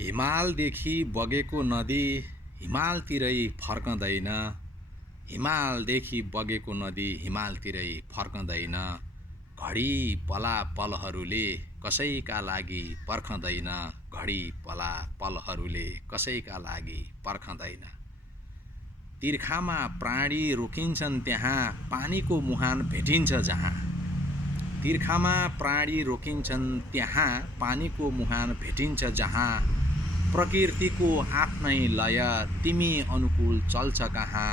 हिमालदेखि बगेको नदी हिमालतिरै फर्कँदैन। हिमालदेखि बगेको नदी हिमालतिरै फर्कँदैन। घडी पला पलहरूले कसैका लागि पर्खँदैन। घडी पला पलहरूले कसैका लागि पर्खँदैन। तिर्खामा प्राणी रोकिन्छन् त्यहाँ पानीको मुहान भेटिन्छ जहाँ। तिर्खामा प्राणी रोकिन्छन् त्यहाँ पानीको मुहान भेटिन्छ जहाँ। प्रकृतिको आफ्नै लय तिमी अनुकूल चल्छ कहाँ।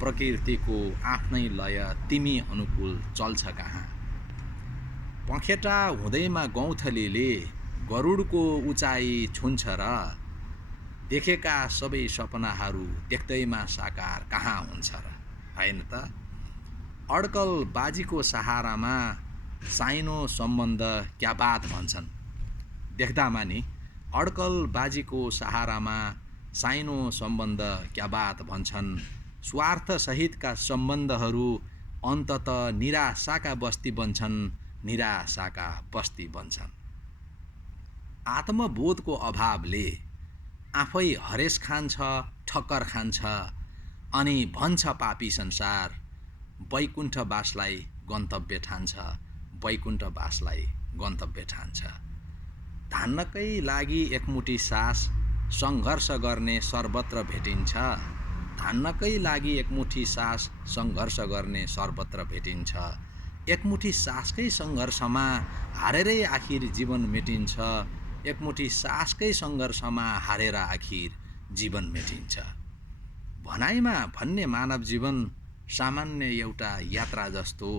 प्रकृतिको आफ्नै लय तिमी अनुकूल चल्छ कहाँ। पखेटा हुँदैमा गौँथलीले गरुडको उचाइ छुन्छ र देखेका सबै सपनाहरू देख्दैमा साकार कहाँ हुन्छ र। हैन त। अड्कल बाजीको सहारामा साइनो सम्बन्ध क्या बात भन्छन्। देख्दामा नि अड्कल बाजीको सहारामा साइनो सम्बन्ध क्या बात भन्छन्। स्वार्थ सहितका सम्बन्धहरू अन्तत निराशाका बस्ती बन्छन्। निराशाका बस्ती बन्छन्। आत्मबोधको अभावले आफै हरेस खान्छ, ठक्कर खान्छ अनि भन्छ पापी संसार वैकुण्ठवासलाई गन्तव्य ठान्छ। वैकुण्ठवासलाई गन्तव्य ठान्छ। धान्नकै लागि एकमुठी सास सङ्घर्ष गर्ने सर्वत्र भेटिन्छ। धान्नकै लागि एकमुठी सास सङ्घर्ष गर्ने सर्वत्र भेटिन्छ। एकमुठी सासकै सङ्घर्षमा हारेरै आखिर जीवन मेटिन्छ। एकमुठी सासकै सङ्घर्षमा हारेर आखिर जीवन मेटिन्छ। भनाइमा भन्ने मानव जीवन सामान्य एउटा यात्रा जस्तो।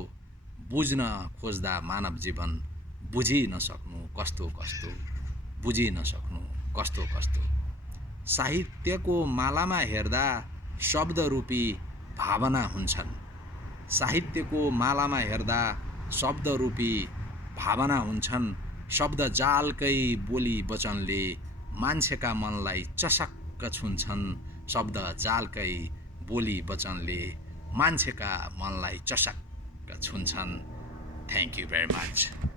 बुझ्न खोज्दा मानव जीवन बुझि नसक्नु कस्तो कस्तो। बुझि नसक्नु कस्तो कस्तो। साहित्यको मालामा हेर्दा शब्दरूपी भावना हुन्छन्। साहित्यको मालामा हेर्दा शब्दरूपी भावना हुन्छन्। शब्द जालकै बोली वचनले मान्छेका मनलाई चसक्क छुन्छन्। शब्द जालकै बोली वचनले मान्छेका मनलाई चसक्क छुन्छन्। Thank you very much.